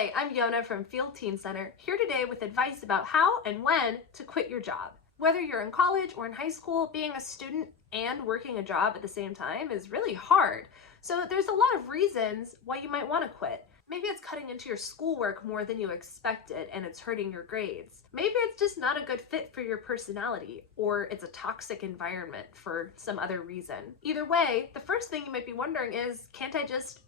Hi, I'm Yona from Field Teen Center, here today with advice about how and when to quit your job. Whether you're in college or in high school, being a student and working a job at the same time is really hard. So there's a lot of reasons why you might want to quit. Maybe it's cutting into your schoolwork more than you expected and it's hurting your grades. Maybe it's just not a good fit for your personality, or it's a toxic environment for some other reason. Either way, the first thing you might be wondering is, can't I just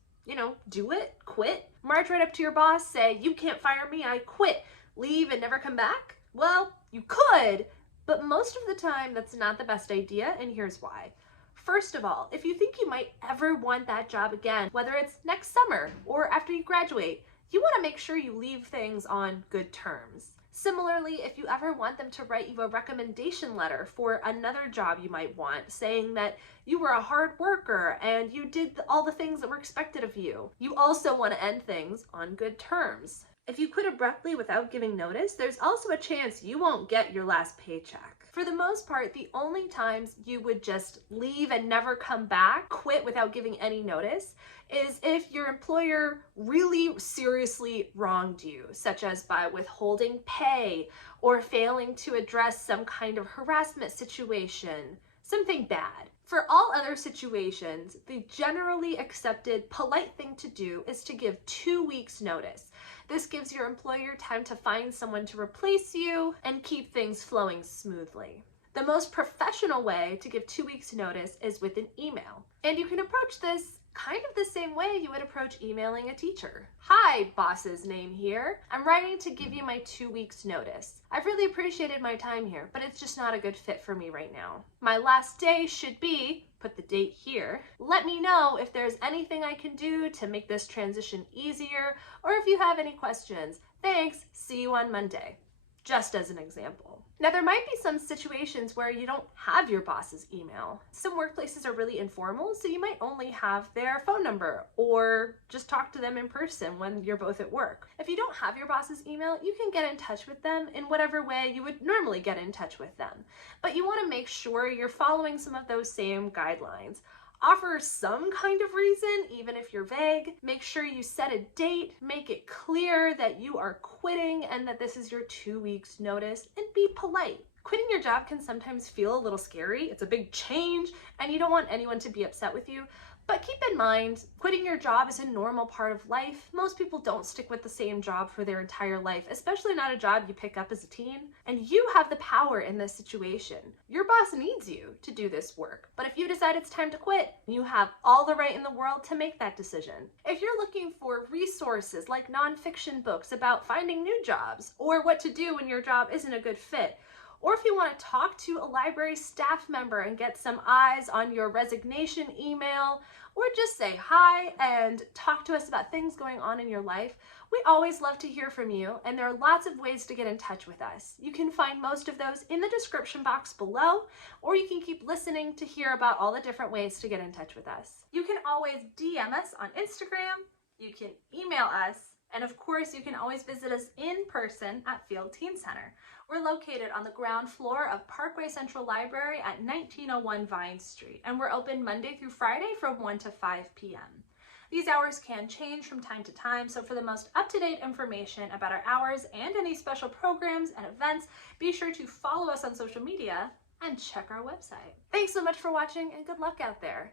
do it? Quit? March right up to your boss, say, "You can't fire me, I quit." Leave and never come back? Well, you could, but most of the time that's not the best idea, and here's why. First of all, if you think you might ever want that job again, whether it's next summer or after you graduate, you want to make sure you leave things on good terms. Similarly, if you ever want them to write you a recommendation letter for another job you might want, saying that you were a hard worker and you did all the things that were expected of you, you also want to end things on good terms. If you quit abruptly without giving notice, there's also a chance you won't get your last paycheck. For the most part, the only times you would just leave and never come back, quit without giving any notice, is if your employer really seriously wronged you, such as by withholding pay or failing to address some kind of harassment situation, something bad. For all other situations, the generally accepted polite thing to do is to give 2 weeks notice. This gives your employer time to find someone to replace you and keep things flowing smoothly. The most professional way to give 2 weeks notice is with an email. And you can approach this kind of the same way you would approach emailing a teacher. "Hi, boss's name here. I'm writing to give you my 2 weeks notice. I've really appreciated my time here, but it's just not a good fit for me right now. My last day should be," put the date here. "Let me know if there's anything I can do to make this transition easier, or if you have any questions. Thanks, see you on Monday." Just as an example. Now, there might be some situations where you don't have your boss's email. Some workplaces are really informal, so you might only have their phone number or just talk to them in person when you're both at work. If you don't have your boss's email, you can get in touch with them in whatever way you would normally get in touch with them. But you want to make sure you're following some of those same guidelines. Offer some kind of reason, even if you're vague. Make sure you set a date, make it clear that you are quitting and that this is your 2 weeks notice, and be polite. Quitting your job can sometimes feel a little scary. It's a big change and you don't want anyone to be upset with you. But keep in mind, quitting your job is a normal part of life. Most people don't stick with the same job for their entire life, especially not a job you pick up as a teen. And you have the power in this situation. Your boss needs you to do this work. But if you decide it's time to quit, you have all the right in the world to make that decision. If you're looking for resources like nonfiction books about finding new jobs or what to do when your job isn't a good fit, or if you want to talk to a library staff member and get some eyes on your resignation email, or just say hi and talk to us about things going on in your life, we always love to hear from you, and there are lots of ways to get in touch with us. You can find most of those in the description box below, or you can keep listening to hear about all the different ways to get in touch with us. You can always DM us on Instagram, you can email us, and of course, you can always visit us in person at Field Teen Center. We're located on the ground floor of Parkway Central Library at 1901 Vine Street, and we're open Monday through Friday from 1 to 5 p.m. These hours can change from time to time, so for the most up-to-date information about our hours and any special programs and events, be sure to follow us on social media and check our website. Thanks so much for watching, and good luck out there.